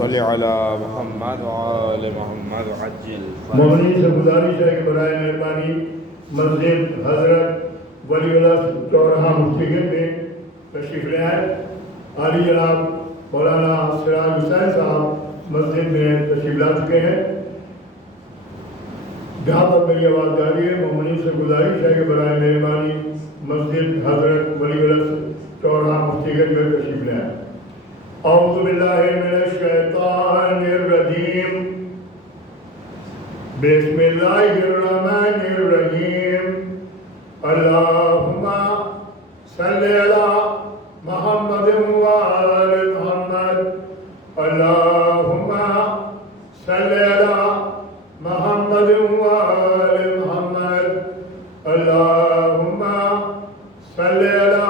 صل علی محمد وآل محمد عجل مومنین سے گزارش ہے کہ برائے مہربانی مسجد حضرت ولی اللہ چورہا مفتی گنج میں تشریف لے آئے. عالی جناب مولانا سراج حسین صاحب مسجد میں تشریف لا چکے ہیں. جہاں پر میری آواز جاری ہے مومنین سے گزارش ہے کہ برائے مہربانی مسجد حضرت ولی اللہ چورہا مفتی گنج میں تشریف لے آئے. اعوذ باللہ من الشیطان الرجیم بسم اللہ الرحمن الرحیم. اللہم صلی علی محمد وآل محمد. اللہم صلی علی محمد وآل محمد. اللہم صلی علی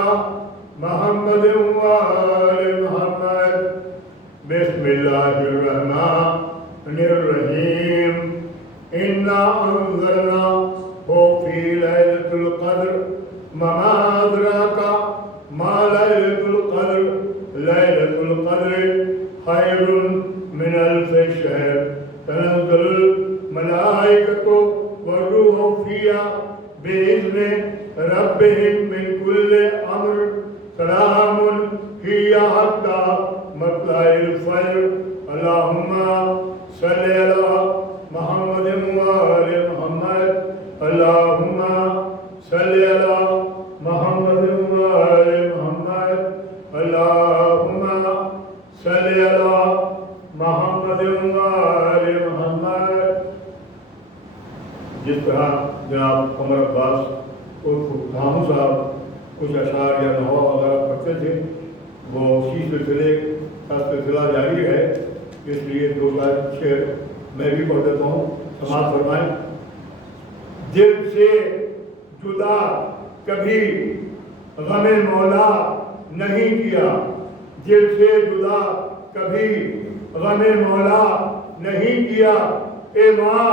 محمد وآل محمد. بسم اللہ الرحمن الرحیم. اِنَّا أَنزَلْنَاهُ فِي لَيْلَةِ الْقَدْرِ وَمَا أَدْرَاكَ مَا لَيْلَةُ الْقَدْرِ لَيْلَةُ الْقَدْرِ خَيْرٌ مِّنَ أَلْفِ شَهْرٍ تَنَزَّلُ الْمَلَائِكَةُ وَالرُّوحُ فِيهَا بِإِذْنِ رَبِّهِم مِّن كُلِّ أَمْرٍ سَلَامٌ هِيَ حَتَّىٰ مَطْلَعِ الْفَجْرِ. اللهم صل على محمد وآل محمد. اللهم صل على محمد وآل محمد. اللهم صل على محمد وآل محمد. جس طرح جناب عمر عباس رامو صاحب کچھ اشعار یا نحو وغیرہ پڑھتے تھے وہ اسی سلسلے کا سلسلہ جاری ہے. اس لیے دو چار شعر میں بھی پڑھ دیتا ہوں. سماعت فرمائیں. دل سے جدا کبھی غم مولا نہیں کیا. دل سے جدا کبھی غم مولا نہیں کیا. اے ماں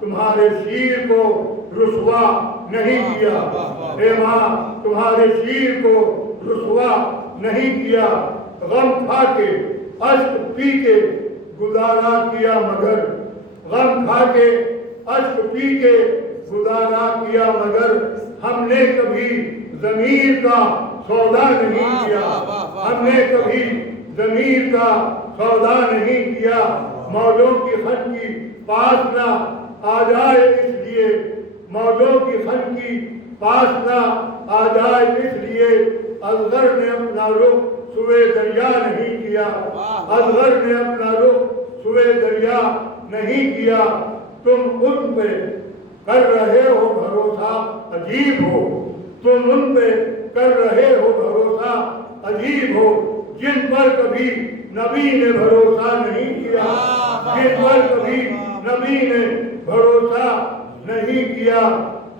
تمہارے شیر کو رسوا نہیں کیا. اے ماں تمہارے شیر کو رسوا نہیں کیا. غم کھا کے اشک پی کے گزارا کیا مگر. غم کھا کے اشک پی کے گزارا کیا مگر. ہم نے کبھی ضمیر کا سودا نہیں کیا. ہم نے کبھی ضمیر کا سودا نہیں کیا. موجوں کی خط کی پاس نہ آ جائے اس لیے. موجوں کی خط کی پاس نہ آ جائے اس لیے. اصغر نے اپنا رخ سوئے دریا نہیں کیا. اصغر نے اپنا رخ سوئے دریا نہیں کیا. تم ان پہ کر رہے ہو بھروسہ عجیب ہو. تم ان پہ کر رہے ہو بھروسہ عجیب ہو. جن پر کبھی نبی نے بھروسہ نہیں کیا. جن پر کبھی نبی نے بھروسہ نہیں کیا.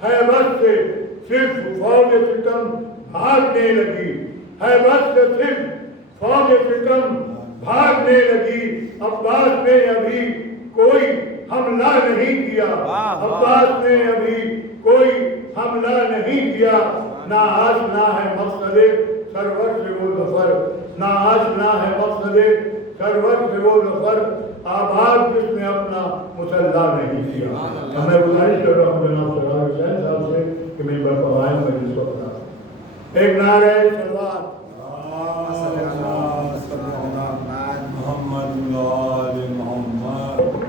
ہیبت سے صرف فوج ستم بھاگنے لگی. ہیبت سے صرف فوج ستم بھاگنے لگی. عباس نے ابھی کوئی حملہ نہیں کیا. عباس نے ابھی کوئی حملہ نہیں کیا. نہ آشنا ہے مقصد سرور سے وہ ظفر. نہ آشنا ہے مقصد سرور سے وہ ظفر. آباد جس نے اپنا مسلح نہیں کیا. میں گزارش کر رہا ہوں جناب سراج حسین صاحب سے کہ میری برپائیں مجلس کو بتا. ایک نعرہ سلوات محمد آل محمد.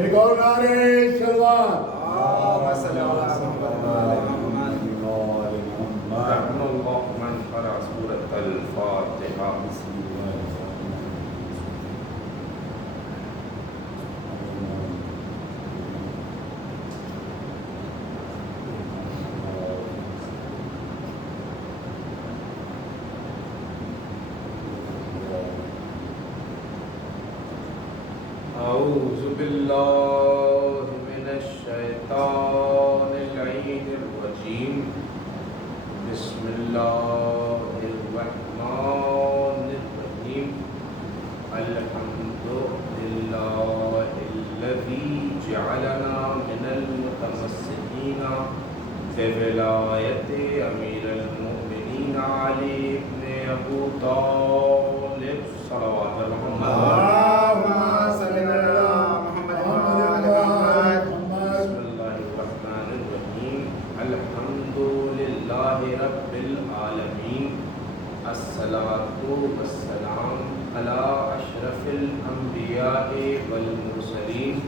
ایک اور نعرہ سلوات. رحم اللہ من قرأ سورة الفاتحة. اعوذ باللہ من الشیطان اللعین الرجیم. ولایت امیر المؤمنین علی ابن ابو طالب صلوات محمد اللهم صل على محمد وعلى آل محمد. بسم اللہ الرحمن الرحیم الحمد للہ رب العالمین الصلاۃ والسلام علی اشرف الانبیاء والمرسلین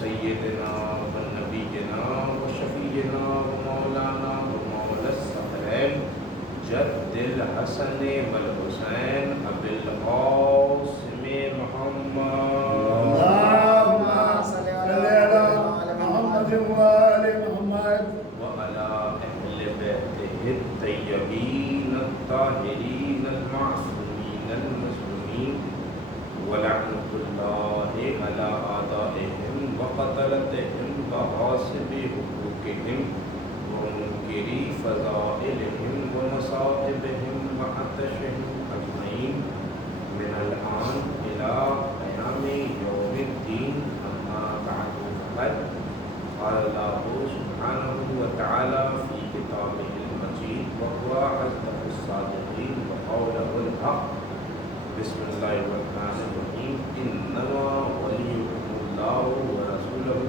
سیدنا و نبینا و شفیعنا و مولانا و مولا الثقلین جد الحسن والحسین ابی القاسم محمد اللهم صل على محمد وعلى محمد. وعلى أهل بيته الطيبين الطاهرين المعصومين المظلومين ولعنة الله على أعدائهم وقتلتهم وغاصب حقوقهم ومنكري فضائلهم ومصائبهم وعطشهم أجمعين من الآن إلى قيام يوم الدين. أما بعد فقد قال الله سبحانه وتعالى في كتابه المجيد وهو أصدق الصادقين وقوله الحق. بسم الله الرحمن الرحيم إنما وليكم الله ورسوله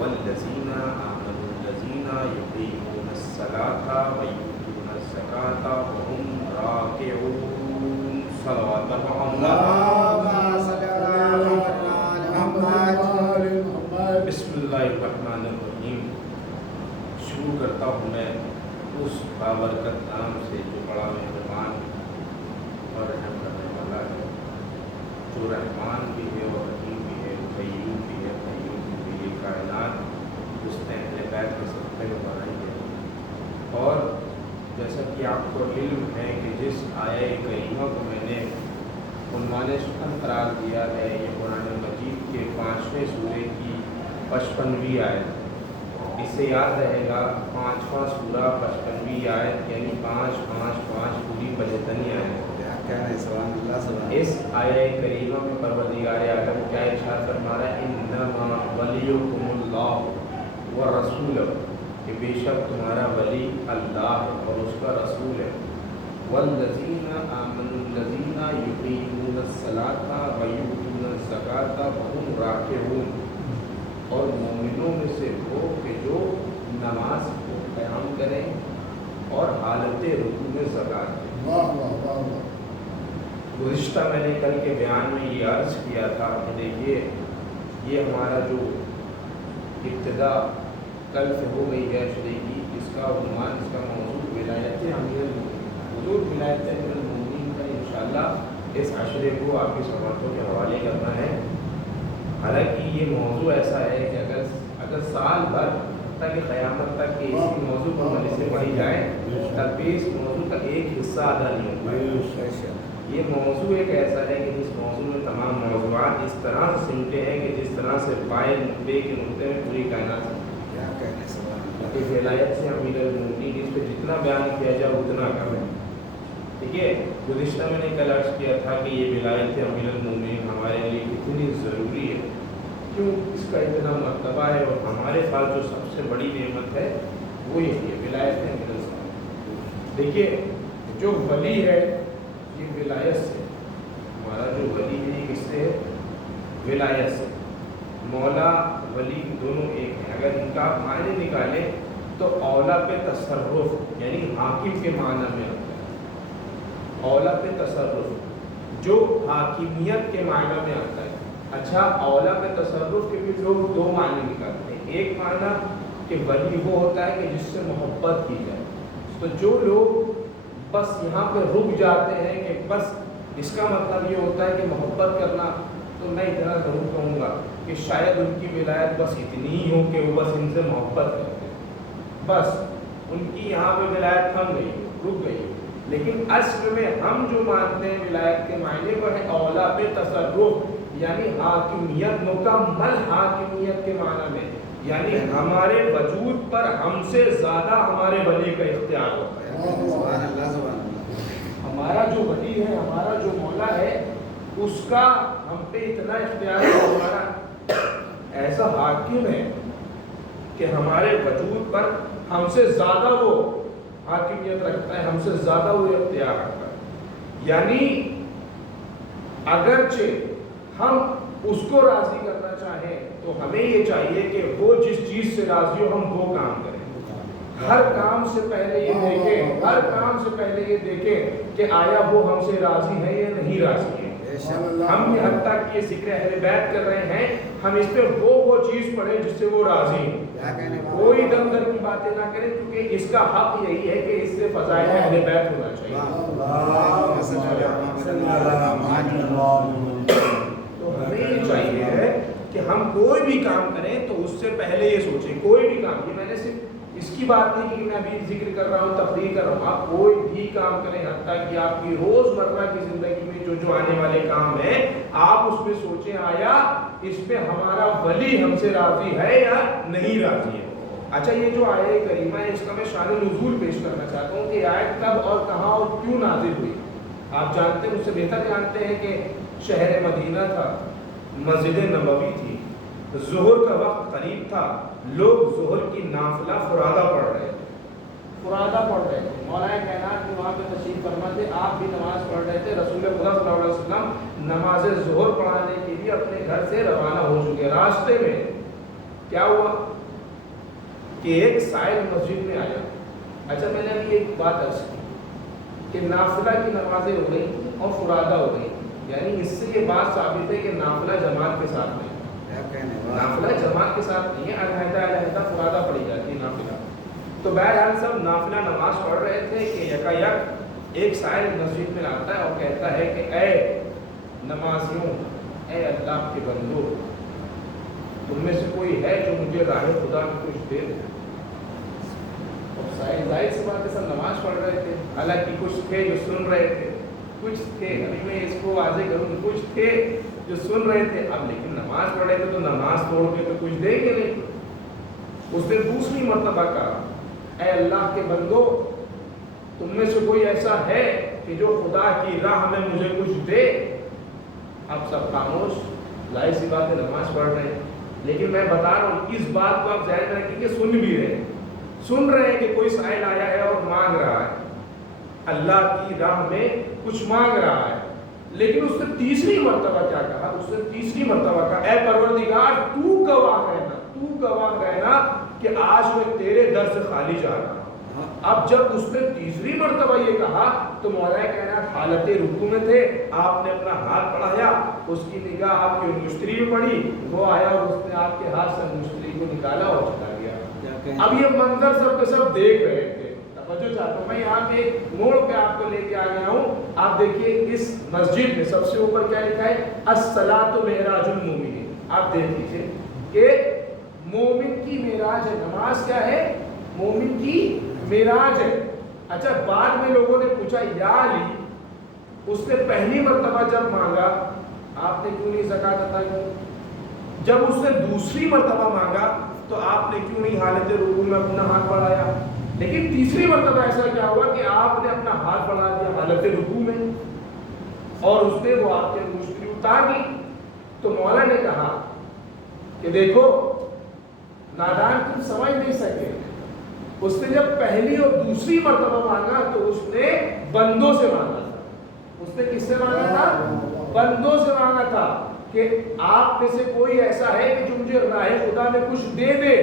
والذين آمنوا الذين يقيمون الصلاة ويؤتون الزكاة وهم راكعون صلوات محمد. اللهم صل على محمد وعلى محمد. بسم اللہ الرحمن الرحیم. شروع کرتا ہوں میں اس بابرکت نام سے جو بڑا مہربان اور رحم کرنے والا ہے، جو رحمان بھی ہے اور رحیم بھی ہے، قیوم بھی ہے، قیوم بھی ہے. کائنات اس نے اہل بیت کے صدقے میں بنائی ہے. اور جیسا کہ آپ کو علم ہے کہ جس آیہ کریمہ کو میں نے عنوان سخن قرار دیا ہے، یہ قرآن مجید کے 5ویں سورے کی 55ویں آیت. اس سے یاد رہے گا 5واں سورہ 55ویں آیت یعنی 5 5 5 پوری 55 آیت. اس آیہ کریمہ میں پروردگار عالم کیا ارشاد فرما رہا ہے؟ انما ولیکم اللہ والرسول، کہ بے شک تمہارا ولی اللہ ہے اور اس کا رسول ہے. والذین آمنوا الذین یقیمون الصلاۃ ویؤتون الزکاۃ وهم راکعون، اور مومنوں میں سے وہ کہ جو نماز کو قیام کریں اور حالت رکوع میں زکوٰۃ دیں. واہ واہ واہ واہ. گزشتہ میں نے کل کے بیان میں یہ عرض کیا تھا کہ دیکھیے یہ ہمارا جو ابتدا کل سے ہو گئی ہے شرعی کی، اس کا عنوان، اس کا موضوع ولایت امیر المؤمنین. حضور ولایت امیر المؤمنین کا انشاءاللہ اس عشرے کو آپ کی سماعتوں کے حوالے کرنا ہے. حالانکہ یہ موضوع ایسا ہے کہ اگر سال بھر تک قیامت تک کہ اس موضوع کو مجلسیں پڑھی جائیں تب بھی اس موضوع کا ایک حصہ ادا نہیں ہو پائے. یہ موضوع ایک ایسا ہے کہ جس موضوع میں تمام موضوعات اس طرح سے سمٹے ہیں کہ جس طرح سے پائے نقطے کے نقطے میں پوری کائنات کہ ولایت سے امیر المؤمنین اس پہ جتنا بیان کیا جائے اتنا کم ہے. ٹھیک ہے. گزشتہ میں نے کل عرض کیا تھا کہ یہ ولایت امیر المؤمنین ہمارے لیے کتنی ضروری ہے، کیوں اس کا اتنا مرتبہ ہے، اور ہمارے پاس جو سب سے بڑی نعمت ہے وہ یہی ہے ولایت امیر المؤمنین. دیکھیے جو ولی ہے یہ ولایت سے، ہمارا جو ولی ہے یہ کس سے ہے؟ ولایت سے. مولا ولی دونوں ایک ہیں. اگر ان کا معنی نکالیں تو اولا پہ تصرف یعنی حاکم کے معنی میں ہوتا ہے. اولا پہ تصرف جو حاکمیت کے معنی میں آتا ہے. اچھا، اولا پہ تصرف کے بھی لوگ دو معنی نکالتے ہیں. ایک معنی کہ ولی وہ ہوتا ہے کہ جس سے محبت کی جائے. تو جو لوگ بس یہاں پہ رک جاتے ہیں کہ بس اس کا مطلب یہ ہوتا ہے کہ محبت کرنا، تو میں اتنا ضرور کہوں گا کہ شاید ان کی ولایت بس اتنی ہی ہو کہ وہ بس ان سے محبت کرتے ہیں، بس ان کی یہاں پہ ولایت تھم گئی، رک گئی. لیکن اصل میں ہم جو مانتے ہیں ولایت کے معنی وہ ہے اولا پہ تصرف، یعنی حاکمیت، مکمل حاکمیت کے معنی میں، یعنی ہمارے وجود پر ہم سے زیادہ ہمارے ولی کا اختیار ہوتا ہے. ہمارا جو ولی ہے، ہمارا جو مولا ہے، اس کا ہم پہ اتنا اختیار ہے، ہمارا ایسا حاکم ہے کہ ہمارے وجود پر ہم سے زیادہ وہ حاکمیت رکھتا ہے، ہم سے زیادہ وہ اختیار رکھتا ہے. یعنی اگرچہ ہم اس کو راضی کرنا چاہیں تو ہمیں یہ چاہیے کہ وہ جس چیز سے راضی ہو ہم وہ کام کریں. ہر کام سے پہلے یہ دیکھیں، ہر کام سے پہلے یہ دیکھیں کہ آیا وہ ہم سے راضی ہے یا نہیں راضی ہے. ہم یہاں تک یہ ذکر اہل بیت کر رہے ہیں، ہم اس پہ وہ چیز پڑھیں جس سے وہ راضی ہیں. کوئی دم در کی باتیں نہ کریں، کیونکہ اس کا حق یہی ہے کہ اس سے فضائل اہل بیت ہونا چاہیے. تو ہمیں یہ چاہیے کہ ہم کوئی بھی کام کریں تو اس سے پہلے یہ سوچیں. کوئی بھی کام، یہ میں نے صرف اس کی بات نہیں کہ میں ابھی ذکر کر رہا ہوں، تفریح کر رہا ہوں. آپ کوئی بھی کام کریں، حتیٰ کہ آپ کی روزمرہ کی زندگی میں جو آنے والے کام ہیں، آپ اس میں سوچیں آیا اس پہ ہمارا ولی ہم سے راضی ہے یا نہیں راضی ہے. اچھا، یہ جو آیت کریمہ ہے اس کا میں شان نزول پیش کرنا چاہتا ہوں کہ آیت کب اور کہاں اور کیوں نازل ہوئی. آپ جانتے ہیں، مجھ سے بہتر جانتے ہیں کہ شہر مدینہ تھا، مسجد نبوی تھی، ظہر کا وقت قریب تھا، لوگ ظہر کی نافلہ فرادہ پڑھ رہے تھے. مولا کائنات کے وہاں پہ تشریف فرما تھے، آپ بھی نماز پڑھ رہے تھے. رسول خدا صلی اللہ علیہ وسلم نماز ظہر پڑھانے کے لیے اپنے گھر سے روانہ ہو چکے. راستے میں کیا ہوا کہ ایک سائل مسجد میں آیا. اچھا، میں نے ابھی ایک بات عرض کی کہ نافلہ کی نمازیں ہو گئی اور فرادہ ہو گئی، یعنی اس سے یہ بات ثابت ہے کہ نافلہ جماعت کے ساتھ نہیں، نافلہ جماعت کے ساتھ نہیں ہے، علیحدہ علیحدہ فرادہ پڑھی جاتی ہے نافلہ. تو بہرحال سب نافلہ نماز پڑھ رہے تھے کہ یکایک ایک سائل مسجد میں آتا ہے اور کہتا ہے کہ اے نمازیوں، اے اللہ کے بندو، تم میں سے کوئی ہے جو مجھے راہ خدا میں کچھ دے دے. ظاہر سی بات ہے، سب نماز پڑھ رہے تھے. حالانکہ کچھ تھے جو سن رہے تھے، کچھ تھے، ابھی میں اس کو واضح کروں، کچھ تھے جو سن رہے تھے اب، لیکن نماز پڑھ رہے تھے تو نماز توڑ کے تو کچھ دیں گے نہیں. اس نے دوسری مرتبہ کہا، اے اللہ کے بندو، تم میں سے کوئی ایسا ہے کہ جو خدا کی راہ میں مجھے کچھ دے. اب سب خاموش. ظاہر سی بات ہے نماز پڑھ رہے ہیں، لیکن میں بتا رہا ہوں اس بات کو آپ ذہن میں رکھیں کہ سن بھی رہے ہیں، سن رہے ہیں کہ کوئی سائل آیا ہے اور مانگ رہا ہے، اللہ کی راہ میں کچھ مانگ رہا ہے. لیکن اس نے تیسری مرتبہ کیا کہا؟ اس نے تیسری مرتبہ کہا، اے پروردگار، تو گواہ رہنا کہ آج میں تیرے در سے خالی جا رہا ہوں. اب جب اس نے تیسری مرتبہ یہ کہا تو مولا کائنات حالت رکوع میں تھے. آپ نے اپنا ہاتھ بڑھایا، اس کی نگاہ آپ کی انگشتری میں پڑی، وہ آیا اور اس نے آپ کے ہاتھ سے انگشتری کو نکالا اور چلا گیا. اب یہ منظر سب کے سب دیکھ رہے تھے. توجہ چاہتا ہوں، میں یہاں پہ ایک موڑ پہ آپ کو لے کے آ گیا ہوں. آپ دیکھیے اس مسجد میں سب سے اوپر کیا لکھا ہے؟ الصلاۃ معراج المومنین. آپ دیکھ لیجیے کہ مومن کی معراج ہے. نماز کیا ہے؟ مومن کی معراج ہے. اچھا، بعد میں لوگوں نے پوچھا، یا علی، اس نے پہلی مرتبہ جب مانگا آپ نے کیوں نہیں زکوٰۃ عطا کی؟ جب اس نے دوسری مرتبہ مانگا تو آپ نے کیوں نہیں حالت رکوع میں اپنا ہاتھ بڑھایا؟ لیکن تیسری مرتبہ ایسا کیا ہوا کہ آپ نے اپنا ہاتھ بڑھا دیا حالت رکوع میں اور اس نے وہ آپ کے انگشتری اتار دی. تو مولا نے کہا کہ دیکھو نادان، تم سمجھ نہیں سکے. اس نے جب پہلی اور دوسری مرتبہ مانگا تو اس نے بندوں سے مانگا تھا. اس نے کس سے مانگا تھا؟ بندوں سے مانگا تھا کہ آپ میں سے کوئی ایسا ہے کہ جو مجھے راہ خدا میں کچھ دے دے.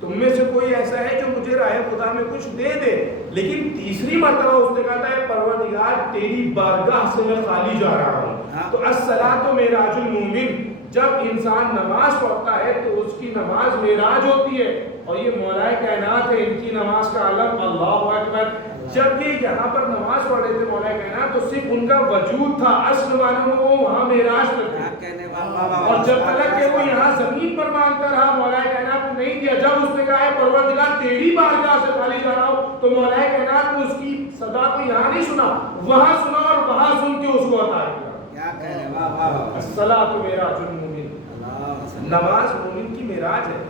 تم میں سے کوئی ایسا ہے جو مجھے راہ خدا میں کچھ دے دے. لیکن تیسری مرتبہ اس نے کہا تھا، اے پروردگار، تیری بارگاہ سے میں خالی جا رہا ہوں. تو الصلاۃ معراج المومن، جب انسان نماز پڑھتا ہے تو اس کی نماز معراج ہوتی ہے. اور یہ مولا کائنات ہے، ان کی نماز کا علم اللہ اکبر. جب یہ یہاں پر نماز پڑھ رہے تھے مولا کائنات تو صرف ان کا وجود تھا، اصل معلوم وہ وہاں معراج تک تھے. اور جب تک کہ وہ یہاں زمین پر مانگتا رہا مولا کائنات نے نہیں دیا. جب اس نے کہا ہے پروردگار تیری بارگاہ سے خالی جا رہا ہوں، تو مولا کائنات نے اس کی صدا کو یہاں نہیں سنا، وہاں سنا اور وہاں سن کے اس کو عطا کیا. الصلاۃ معراج المومن، نماز مومن کی معراج ہے.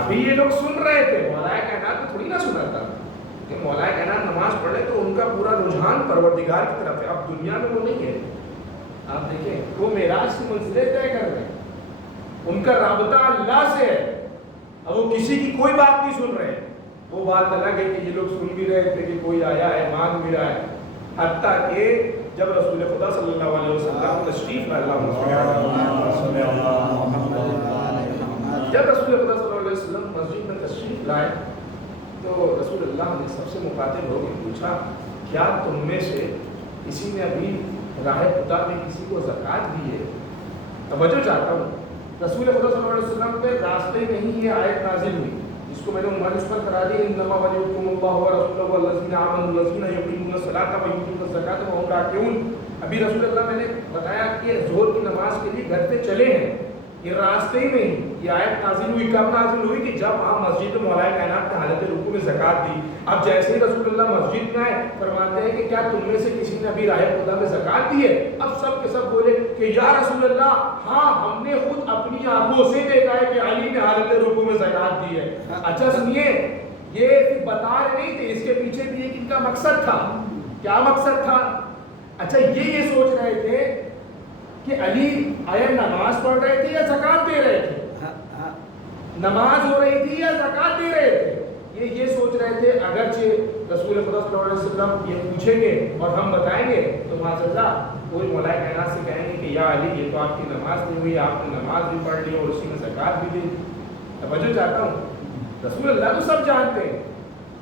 ابھی یہ لوگ سن رہے تھے، مولا کائنات نے تھوڑی نہ سنا تھا کہ مولا کائنات نماز پڑھ رہے تو ان کا پورا رجحان پروردگار کی طرف ہے. اب دنیا میں وہ نہیں ہے. آپ دیکھیں وہ معراج کی منزلیں طے کر رہے ہیں، ان کا رابطہ اللہ سے ہے. اب وہ کسی کی کوئی بات نہیں سن رہے. وہ بات الگ ہے کہ یہ لوگ سن بھی رہے تھے کہ کوئی آیا ہے مانگ بھی رہا ہے. حتیٰ کہ جب رسول خدا صلی اللہ علیہ وسلم تشریف لائے, جب رسول خدا صلی اللہ علیہ وسلم مسجد میں تشریف لائے تو رسول اللہ نے سب سے مخاطب ہو کے پوچھا, کیا تم میں سے کسی نے ابھی راہ خدا میں کسی کو زکوٰۃ دی ہے؟ توجہ چاہتا ہوں, رسول خدا صلی اللہ علیہ وسلم پہ راستے میں ہی یہ آیت نازل ہوئی جس کو میں نے عنوان اس پر کرا دی, انما ولیکم اللہ ورسولہ والذین آمنوا الذین یقیمون الصلاۃ ویؤتون الزکاۃ وهم راکعون. ابھی رسول اللہ میں نے بتایا کہ ظہر کی نماز کے لیے گھر پہ چلے ہیں, یہ راستے میں یہ آیت نازل ہوئی. کب نازل ہوئی؟ کہ جب آپ مسجد میں مولا کائنات نے حالت رکوع میں زکوٰۃ دی. اب جیسے ہی رسول اللہ مسجد میں آئے فرماتے ہیں کہ کیا تم میں سے کسی نے ابھی راہ خدا میں زکوٰۃ دی ہے؟ اب سب کے سب بولے کہ یا رسول اللہ ہاں ہم نے خود اپنی آنکھوں سے دیکھا ہے کہ علی نے حالت رکوع میں زکوٰۃ دی ہے. اچھا سنیے, یہ بتا رہے نہیں تھے, اس کے پیچھے بھی ایک ان کا مقصد تھا. کیا مقصد تھا؟ اچھا یہ سوچ رہے تھے کہ علی آیا نماز پڑھ رہے تھے یا زکوٰۃ دے رہے تھے, نماز ہو رہی تھی یا زکوٰۃ دے رہے تھے, یہ سوچ رہے تھے. اگرچہ رسول خدا صلی اللہ علیہ وسلم یہ پوچھیں گے اور ہم بتائیں گے تو معذاللہ کوئی مولا کائنات سے کہیں گے کہ یا علی یہ تو آپ کی نماز نہیں ہوئی, آپ نے نماز بھی پڑھ لی اور اسی میں زکوٰۃ بھی دی. توجہ چاہتا ہوں, رسول اللہ تو سب جانتے ہیں,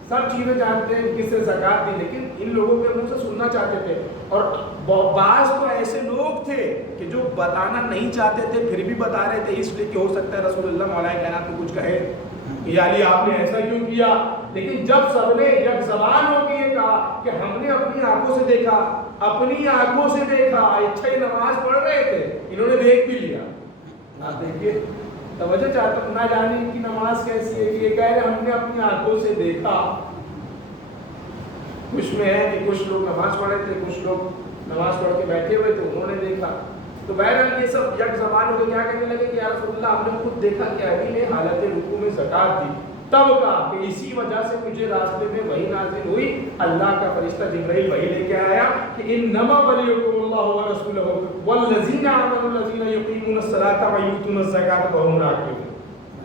سب چیزیں جانتے ہیں کس سے زکوٰۃ دی, لیکن ان لوگوں کے منہ سے سننا چاہتے تھے. اور بعض تو ایسے لوگ تھے کہ جو بتانا نہیں چاہتے تھے پھر بھی بتا رہے تھے, اس لیے کہ ہو سکتا ہے رسول اللہ مولا کائنات کو کچھ کہے کہ یا علی آپ نے ایسا کیوں کیا. لیکن جب سب نے یک زبان ہو کے یہ کہا کہ ہم نے اپنی آنکھوں سے دیکھا, اپنی آنکھوں سے دیکھا, اچھا ہی نماز پڑھ رہے تھے, انہوں نے دیکھ بھی لیا. آپ دیکھیے, توجہ چاہتا ہوں, نہ جانے ان کی نماز کیسی ہے کہ یہ کہہ رہے ہم نے اپنی آنکھوں سے دیکھا. کچھ میں ہے کہ کچھ لوگ نماز پڑھ رہے تھے, کچھ لوگ نماز پڑھ کے بیٹھے ہوئے تھے, انہوں نے دیکھا. تو بہرحال یہ سب یک زبان ہو کے کیا کہنے لگے کہ یا رسول اللہ ہم نے خود دیکھا کہ علی نے حالت رکوع میں زکوٰۃ دی. تب کہا کہ اسی وجہ سے مجھے راستے میں وحی نازل ہوئی, اللہ کا فرشتہ جبرائیل وحی لے کے آیا کہ انما ولیکم اللہ ورسولہ والذین آمنوا الذین یقیمون الصلاۃ ویؤتون الزکاۃ وهم راکعون.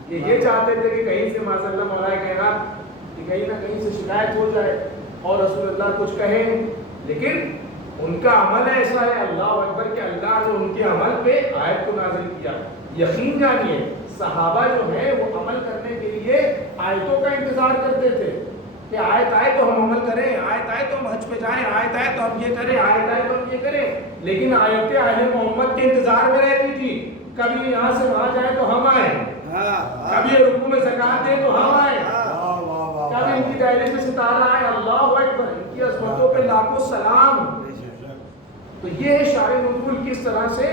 یہ چاہتے تھے کہ کہیں سے معاذاللہ مولا کائنات کہ کہیں نہ کہیں سے شکایت ہو جائے اور رسول اللہ کچھ کہیں, لیکن ان کا عمل ایسا ہے اللہ اکبر کہ اللہ نے ان کے عمل پہ آیت کو نازل کیا. یقین جانیے صحابہ جو ہیں وہ عمل کرنے کے لیے آیتوں کا انتظار کرتے تھے کہ آیت آئے تو ہم عمل کریں, آیت آئے تو ہم حج پہ جائیں, آیت آئے تو ہم یہ کریں, آیت آئے تو ہم یہ کریں. لیکن آیتیں اہل محمد کے انتظار میں رہتی تھی, کبھی یہاں سے وہاں جائے تو ہم آئیں, کبھی رکوع میں زکوٰۃ دیں تو ہم آئیں, کبھی ان کی دائرے سے ستارہ آئے. اللہ اکبر, ان کی عظمتوں پہ لاکھوں سلام. تو یہ ہے شان نزول, کس طرح سے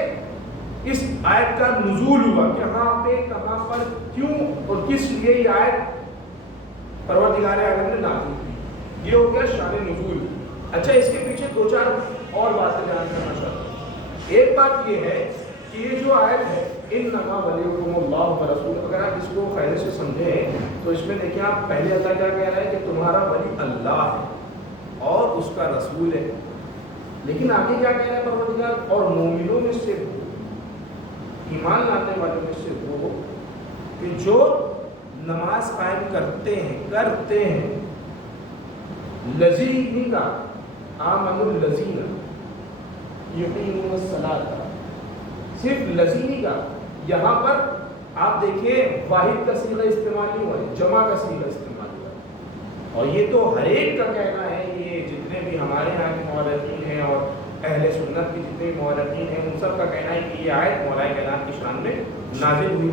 اس آیت کا نزول ہوا, کہاں پہ کہاں پر کیوں اور کس لیے یہ آیت پروردگار عالم نے نازل کی. یہ ہو گیا شان نزول. اچھا اس کے پیچھے دو چار اور باتیں بیان کرنا چاہتا ہوں. ایک بات یہ ہے کہ یہ جو آیت ہے انما ولیکم اللہ ورسولہ, اگر آپ اس کو خیر سے سمجھیں تو اس میں دیکھیں آپ پہلے اللہ کیا کہہ رہا ہے کہ تمہارا ولی اللہ ہے اور اس کا رسول ہے, لیکن آگے کیا کہہ رہا ہے پروردگار, اور مومنوں میں سے ایمان لانے والوں میں سے وہ کہ جو نماز قائم کرتے ہیں. لذین کا آمنوا الذین یقیمون الصلاۃ, صرف لذین کا. یہاں پر آپ دیکھیں واحد کا صیغہ استعمال نہیں ہوا ہے, جمع کا صیغہ استعمال ہوا ہے. اور یہ تو ہر ایک کا کہنا ہے, یہ جتنے بھی ہمارے یہاں کے مورخین ہیں اور اہل سنت کے جتنے بھی مورخین ہیں ان سب کا کہنا ہے کہ یہ آیت مولا کائنات کی شان میں نازل ہوئی.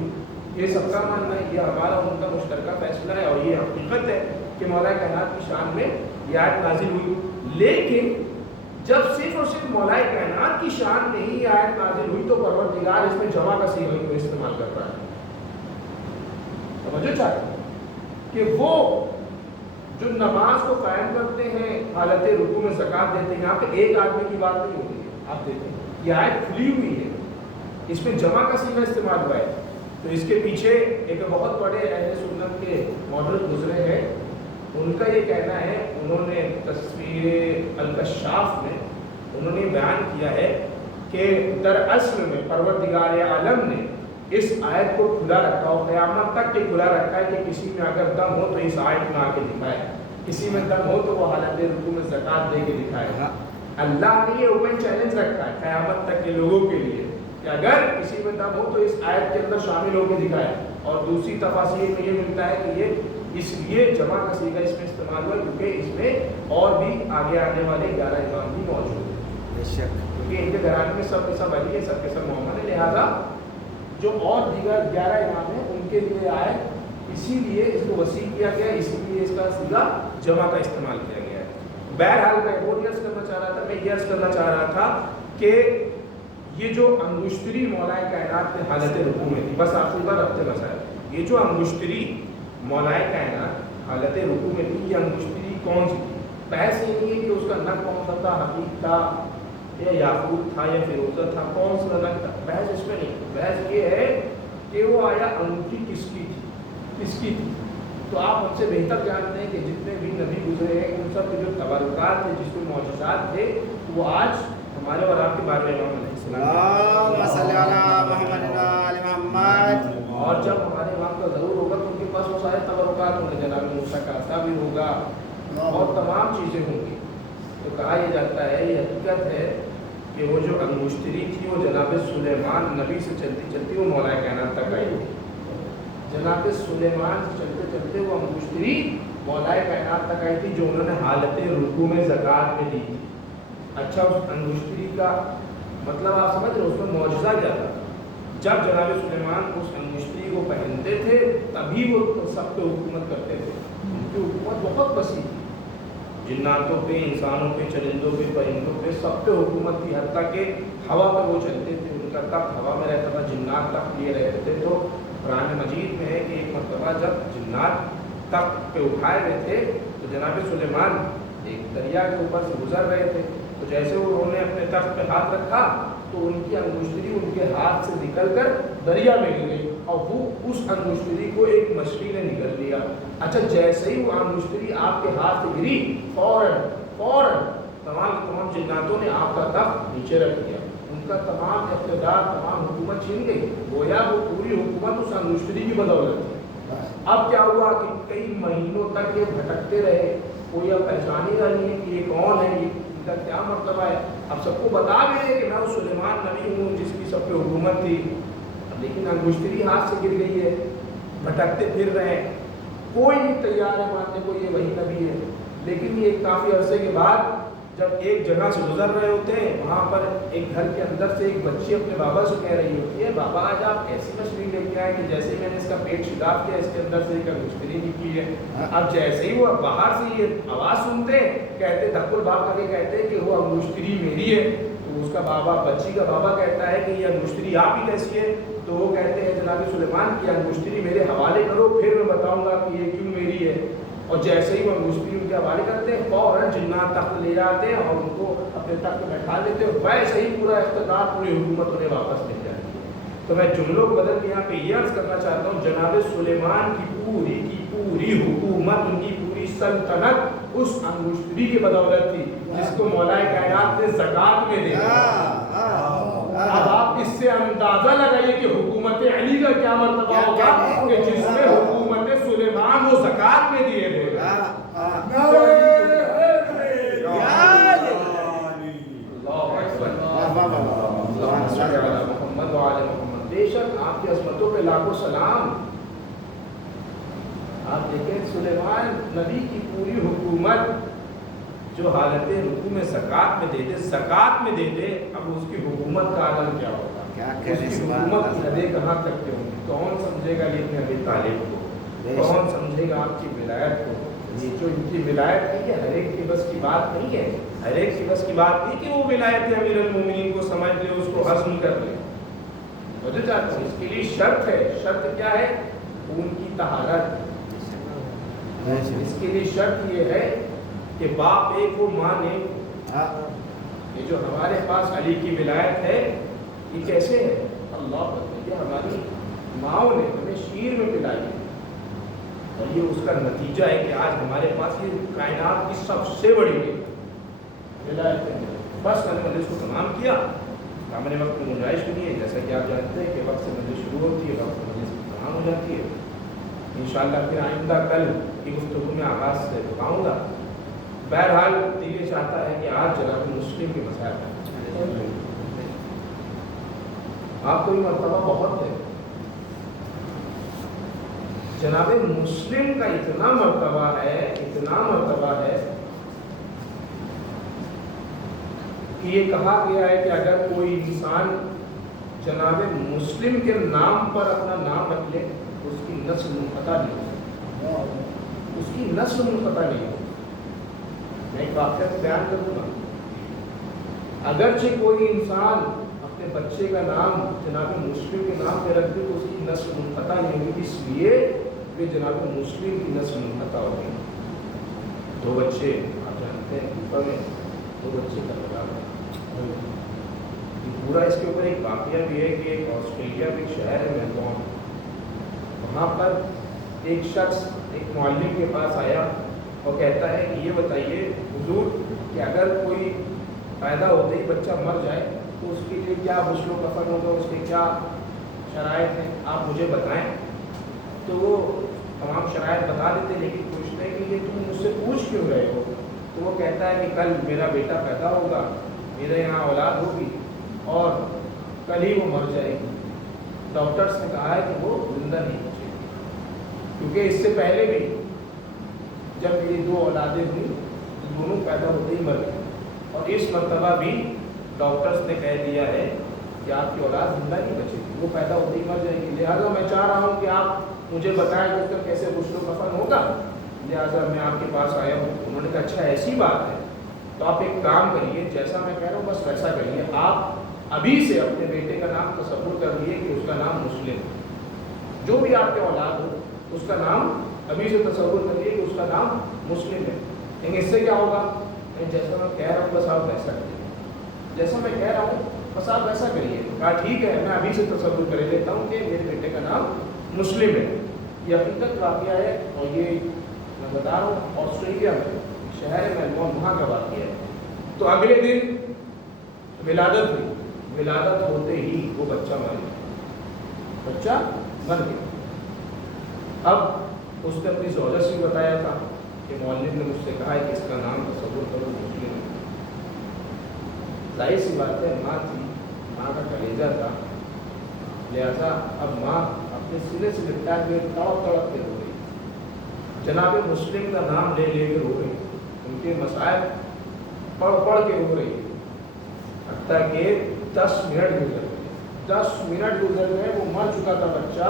یہ سب کا ماننا ہے, یہ ہمارا ان کا مشترکہ فیصلہ ہے اور یہ حقیقت ہے کہ مولا کائنات کی شان میں یہ آیت نازل ہوئی. لیکن جب صرف اور صرف مولا کائنات کی شان میں ہی یہ آیت نازل ہوئی تو پروردگار اس میں جمع کا صیغہ کو استعمال کر رہا ہے. سمجھو چاہتے ہیں کہ وہ جو نماز کو قائم کرتے ہیں حالت رکوع میں زکوٰۃ دیتے ہیں, یہاں پہ ایک آدمی کی بات نہیں ہوتی ہے. آپ دیکھیں یہ آیت کھلی ہوئی ہے, اس میں جمع کا صیغہ استعمال ہوا ہے. تو اس کے پیچھے ایک بہت بڑے اہل سنت کے مورخ گزرے ہیں, ان کا یہ کہنا ہے, انہوں نے تصویر الکشاف میں انہوں نے بیان کیا ہے کہ دراصل میں پروردگار عالم نے اس آیت کو کھلا رکھا ہو، قیامت تک کے کھلا رکھا ہے کہ کسی میں اگر دم ہو تو اس آیت میں آ کے دکھائے، کسی میں دم ہو تو وہ حالت رکوع میں زکوٰۃ دے کے دکھائے. اللہ نے یہ اوپن چیلنج رکھا ہے قیامت تک کے لوگوں کے لیے کہ اگر کسی میں دم ہو تو اس آیت کے اندر شامل ہو کے دکھائے. اور دوسری تفاسیر میں یہ ملتا ہے کہ یہ اس لیے جمع کا صیغہ اس میں استعمال ہوا کیونکہ اس میں اور بھی آگے آنے والے 11 امام بھی موجود ہیں. کیونکہ ان کے گھرانے میں سب کے سب علی ہے، سب کے سب محمد ہے، لہٰذا جو اور دیگر 11 امام ہیں ان کے لیے آئے، اسی لیے اس کو وسیع کیا گیا، اسی لیے اس کا صیغہ جمع کا استعمال کیا گیا ہے. بہرحال میں وہ عرض کرنا چاہ رہا تھا، میں یہ عرض کرنا چاہ رہا تھا کہ یہ جو انگشتری مولائے کائنات کے حالت رکوع میں تھی، بس آخری بار رکھتے مسائل، یہ جو انگشتری مولائے کائنات حالت رکوع میں تھی، یہ انگشتری کون سی تھی؟ بحث یہ نہیں ہے کہ اس کا نگ کون سا تھا، حقیق تھا یا یاقوت تھا یا فیروزہ تھا، کون سا نگ تھا، بحث اس میں نہیں. بحث یہ ہے کہ وہ آیا انگوٹھی کس کی تھی، کس کی تھی. تو آپ ہم سے بہتر جانتے ہیں کہ جتنے بھی نبی گزرے ہیں ان سب کے جو تبرکات تھے، جس میں معجزات تھے، وہ آج ہمارے اور آپ کے بارے میں امام علیہ السلام. اور جب ہمارے امام کا ضرور ہوگا تو ان کے پاس وہ سارے تبرکات ہوں گے، جناب موسیٰ کا عصا بھی ہوگا اور تمام چیزیں ہوں گی. تو کہا یہ جاتا ہے، یہ حقیقت ہے کہ وہ جو انگشتری تھی وہ جناب سلیمان نبی سے چلتی چلتی وہ مولائے کائنات تک آئی. جناب سلیمان سے چلتے چلتے وہ انگشتری مولائے کائنات تک آئی تھی جو انہوں نے حالت رکوع میں زکوٰۃ میں دی تھی. اچھا، اس انگشتری کا مطلب آپ سمجھ رہے، اس میں معجزہ کیا تھا؟ جب جناب سلیمان اس انگشتری کو پہنتے تھے تبھی وہ سب پہ حکومت کرتے تھے. ان کی حکومت بہت وسیع تھی، جناتوں پہ، انسانوں پہ، چرندوں پہ، پرندوں پہ، سب پہ حکومت تھی. حتیٰ کہ ہوا پہ وہ چلتے تھے، ان کا تخت ہوا میں رہتا تھا، جنات تخت لیے رہتے تھے. تو قرآن مجید میں ہے کہ ایک مرتبہ جب جنات تخت پہ اٹھائے ہوئے تھے تو جناب سلیمان ایک دریا کے اوپر سے گزر رہے تھے. تو جیسے انہوں نے اپنے تخت پہ ہاتھ رکھا تو ان کی انگشتری ان کے ہاتھ سے نکل کر دریا میں گر گئی اور وہ اس انگشتری کو ایک مچھلی نے نگل لیا. اچھا، جیسے ہی وہ انگشتری آپ کے ہاتھ سے گری فوراً تمام جناتوں نے آپ کا تخت نیچے رکھ دیا. ان کا تمام اقتدار، تمام حکومت چھین گئی. گویا وہ پوری حکومت اس انگشتری کی بدولت تھی. اب کیا ہوا کہ کئی مہینوں تک یہ بھٹکتے رہے، کوئی اب پہچان ہی رہا نہیں ہے کہ یہ کون ہے، یہ ان کا کیا مرتبہ ہے. اب سب کو بتا بھی رہے کہ میں اس سلیمان نبی ہوں جس کی سب پہ حکومت تھی، لیکن انگشتری ہاتھ سے گر گئی ہے، بھٹکتے پھر رہے ہیں، کوئی نہیں تیار ہے ماننے کو یہ وہی نبی ہے. لیکن یہ کافی عرصے کے بعد جب ایک جگہ سے گزر رہے ہوتے ہیں، وہاں پر ایک گھر کے اندر سے ایک بچی اپنے بابا سے کہہ رہی ہوتی ہے، بابا آج آپ ایسی مچھلی لے کے آئے کہ جیسے میں نے اس کا پیٹ شگاف کیا، اس کے اندر سے ایک انگشتری نکلی ہے. اب جیسے ہی وہ باہر سے یہ آواز سنتے کہتے دھکل بھاگ کر کے کہتے کہ وہ انگشتری میری ہے. تو اس کا بابا، بچی کا بابا کہتا ہے کہ یہ انگشتری آپ ہی کیسی ہے؟ تو وہ کہتے ہیں جناب سلیمان کی انگشتری میرے حوالے کرو، پھر میں بتاؤں گا کہ یہ کیوں میری ہے. اور جیسے ہی وہ انگشتری ان کے حوالے کرتے ہیں فوراً جنات تخت لے جاتے ہیں اور ان کو اپنے تخت میں بیٹھا لیتے ہیں. ویسے ہی پورا اقتدار، پوری حکومت انہیں واپس مل جاتی ہے. تو میں جملوں کو بدل کے یہاں پہ یہ عرض کرنا چاہتا ہوں، جناب سلیمان کی پوری حکومت، ان کی پوری سلطنت اس انگشتری کی بدولت تھی جس کو مولائے کائنات نے زکوٰۃ میں دے دیا. اب آپ اس سے اندازہ لگائیے کہ حکومت علی کا کیا مرتبہ ہوگا کہ جس میں حکومت سلیمان وہ زکوٰۃ میں دیے گئے. محمد وعلی محمد. بے شک آپ کی عظمتوں پہ لاکھوں سلام. آپ دیکھیں سلیمان نبی کی پوری حکومت جو حالت رکوع میں زکوٰۃ میں دیتے، اب اس کی حکومت کا عالم کیا ہوگا، اس کی حکومت کی حدیں کہاں تک کے ہوں گی. کون سمجھے گا یہ ابی طالب کو، کون سمجھے گا آپ کی ولایت کو. یہ جو ان کی ولایت ہے یہ ہر ایک کی بس کی بات نہیں ہے. ہر ایک کی بس کی بات نہیں کہ وہ ولایت امیر المومنین کو سمجھ لے، اس کو ہضم کر لے. مجھے چاہتا ہوں اس کے لیے شرط ہے. شرط کیا ہے؟ ان کی طہارت. اس کے لیے شرط یہ ہے کہ باپ ایک ہو، ماں ایک ہو. یہ جو ہمارے پاس علی کی ولایت ہے یہ کیسے ہے؟ اللہ بتائیے، ہماری ماؤں نے ہمیں شیر میں پلائی ہے اور یہ اس کا نتیجہ ہے کہ آج ہمارے پاس یہ کائنات کی سب سے بڑی ولایت ہے. بس میں نے اس کو تمام کیا. ہمارے وقت میں گنجائش بھی نہیں ہے، جیسا کہ آپ جانتے ہیں کہ وقت سے مجلس شروع ہوتی ہے، وقت سے مجلس تمام ہو جاتی ہے۔ انشاءاللہ پھر آئندہ کل کی گفتگو میں آغاز سے بتاؤں گا۔ بہرحال دل یہ چاہتا ہے کہ آج جناب مسلم کے مسائل ہیں، آپ کو یہ مرتبہ بہت ہے، جناب مسلم کا اتنا مرتبہ ہے کہ یہ کہا گیا ہے کہ اگر کوئی انسان جناب مسلم کے نام پر اپنا نام رکھ لے تو اس کی نسل منقطع نہیں ہو، اس کی نسل منقطع نہیں ہو۔ میں ایک واقعہ بیان کر دوں گا، اگرچہ کوئی انسان اپنے بچے کا نام جناب مسلم کے نام پہ رکھ دے تو اس کی نسل منقطع نہیں ہوگی، اس لیے کہ جناب مسلم کی نسل منقطع ہو گئی۔ دو بچے آپ جانتے ہیں کوفہ میں، دو بچے کا لگا پورا اس کے اوپر ایک واقعہ بھی ہے کہ آسٹریلیا میں ایک شہر ہے میلبورن، وہاں پر ایک شخص ایک معلم کے پاس آیا اور کہتا ہے کہ یہ بتائیے حضور کہ اگر کوئی پیدا ہوتے ہی بچہ مر جائے تو اس کے لیے کیا غسل و کفن ہوگا، اس کے کیا شرائط ہیں، آپ مجھے بتائیں۔ تو وہ تمام شرائط بتا دیتے، لیکن پوچھتے ہیں کہ یہ تم مجھ سے پوچھ کیوں رہے ہو؟ تو وہ کہتا ہے کہ کل میرا بیٹا پیدا ہوگا، میرے یہاں اولاد ہوگی اور کل ہی وہ مر جائے گی۔ ڈاکٹرس نے کہا ہے کہ وہ زندہ نہیں بچے گی، کیونکہ اس سے پہلے بھی جب میری دو اولادیں ہوئی دونوں پیدا ہوتے ہی مر گئی، اور اس مرتبہ بھی ڈاکٹرس نے کہہ دیا ہے کہ آپ کی اولاد زندہ نہیں بچے گی، وہ پیدا ہوتے ہی مر جائے گی۔ لہٰذا میں چاہ رہا ہوں کہ آپ مجھے بتائیں کہ اس کا کیسے غسل و کفن ہوگا، لہٰذا میں آپ کے پاس آیا ہوں۔ انہوں نے کہا اچھا ایسی بات ہے تو آپ ایک کام کریے، جیسا میں کہہ رہا ہوں بس ویسا کریے، آپ ابھی سے اپنے بیٹے کا نام تصور کر لیے کہ اس کا نام مسلم ہے، جو بھی آپ کے اولاد ہو اس کا نام ابھی سے تصور کر لیے کہ اس کا نام مسلم ہے۔ لیکن اس سے کیا ہوگا، جیسا میں کہہ رہا ہوں بس آپ ویسا کریے، جیسا میں کہہ رہا ہوں بس آپ ویسا کریے۔ کہا ٹھیک ہے، میں ابھی سے تصور کر لیتا ہوں کہ میرے بیٹے کا نام مسلم ہے۔ یہ حقیقت واقعہ ہے، اور یہ میں بتا رہا ہوں آسٹریلیا میں شہر میلبورن وہاں کا واقعہ ہے۔ تو اگلے دن ولادت ہوئی، ولادت ہوتے ہی وہ بچہ مر گیا، بچہ مر گیا۔ اب اس نے اپنی زوجہ سے بتایا تھا کہ معلم نے مجھ سے کہا ہے کہ اس کا نام تصور کرو مسلم ہے۔ ظاہر سی بات ہے، ماں تھی، ماں کا کلیجہ تھا، لہذا اب ماں اپنے سینے سے لپٹا کے تڑپ تڑپ کے رو گئی، جناب مسلم کا نام لے لے کے رو گئی، ان کے مسائل پڑھ پڑھ کے رو رہی، حتیٰ کہ 10 منٹ گزر گئے، 10 منٹ گزر گئے، وہ مر چکا تھا بچہ۔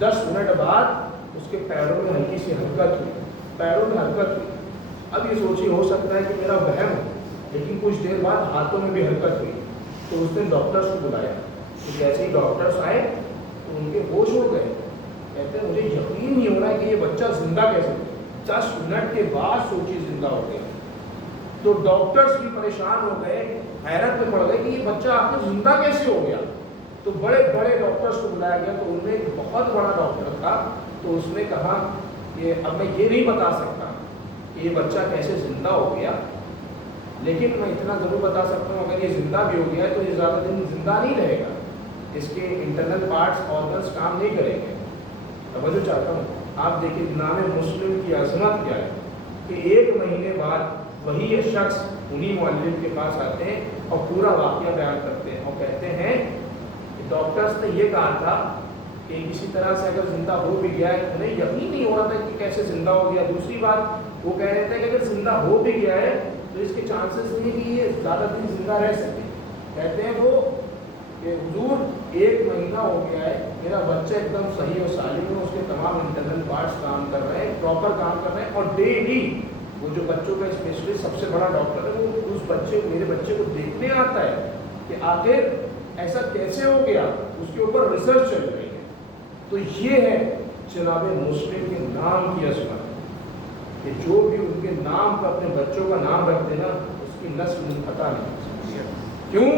10 منٹ بعد اس کے پیروں میں ہلکی سی حرکت ہوئی، پیروں میں حرکت ہوئی۔ اب یہ سوچی ہو سکتا ہے کہ میرا وہم ہو، لیکن کچھ دیر بعد ہاتھوں میں بھی حرکت ہوئی۔ تو اس نے ڈاکٹرس کو بلایا، تو جیسے ہی ڈاکٹرس آئے تو ان کے ہوش ہو گئے، کہتے ہیں مجھے یقین نہیں ہو رہا ہے کہ یہ بچہ زندہ کیسے ہو گیا۔ 10 منٹ کے بعد سوچی زندہ ہو گیا۔ تو ڈاکٹرس بھی پریشان ہو گئے، حیرت میں پڑ گئے کہ یہ بچہ آپ کو زندہ کیسے ہو گیا۔ تو بڑے بڑے ڈاکٹرس کو بلایا گیا، تو ان میں ایک بہت بڑا ڈاکٹر تھا، تو اس نے کہا کہ اب میں یہ نہیں بتا سکتا کہ یہ بچہ کیسے زندہ ہو گیا، لیکن میں اتنا ضرور بتا سکتا ہوں اگر یہ زندہ بھی ہو گیا ہے تو یہ زیادہ دن زندہ نہیں رہے گا، اس کے انٹرنل پارٹس آرگنس کام نہیں کریں گے۔ توجہ چاہتا ہوں، آپ دیکھیں نام مسلم کی عظمت کیا ہے کہ 1 مہینے بعد وہی شخص انہی معلم کے پاس آتے ہیں اور پورا واقعہ بیان کرتے ہیں اور کہتے ہیں کہ ڈاکٹرس نے یہ کہا تھا کہ کسی طرح سے اگر زندہ ہو بھی گیا ہے، انہیں یقین نہیں ہو رہا تھا کہ کیسے زندہ ہو گیا۔ دوسری بات وہ کہہ رہے تھے کہ اگر زندہ ہو بھی گیا ہے تو اس کے چانسز نہیں کہ یہ زیادہ دن زندہ رہ سکے۔ کہتے ہیں وہ کہ حضور 1 مہینہ ہو گیا ہے، میرا بچہ ایک دم صحیح اور سالم ہے، اس کے تمام انٹرنل پارٹس کام کر رہے ہیں، پراپر کام کر رہے ہیں، اور ڈیلی وہ جو بچوں کا اسپیشلسٹ سب سے بڑا ڈاکٹر ہے وہ اس بچے میرے بچے کو دیکھنے آتا ہے کہ آخر ایسا کیسے ہو گیا، اس کے اوپر ریسرچ چل رہی ہے۔ تو یہ ہے جناب مسلم کے نام کی عظمت کہ جو بھی ان کے نام پر اپنے بچوں کا نام رکھ دینا اس کی نسل منقطع نہیں ہو سکتی ہے۔ کیوں؟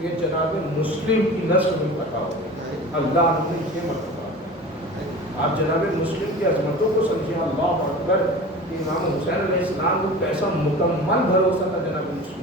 کہ جناب مسلم کی نسل منقطع ہو گئی، اللہ نے یہ مرتبہ۔ آپ جناب مسلم کی عظمتوں کو سمجھیں، اللہ اکبر، کہ امام حسین علیہ السلام کو کیسا مکمل بھروسہ تھا جناب مسلم۔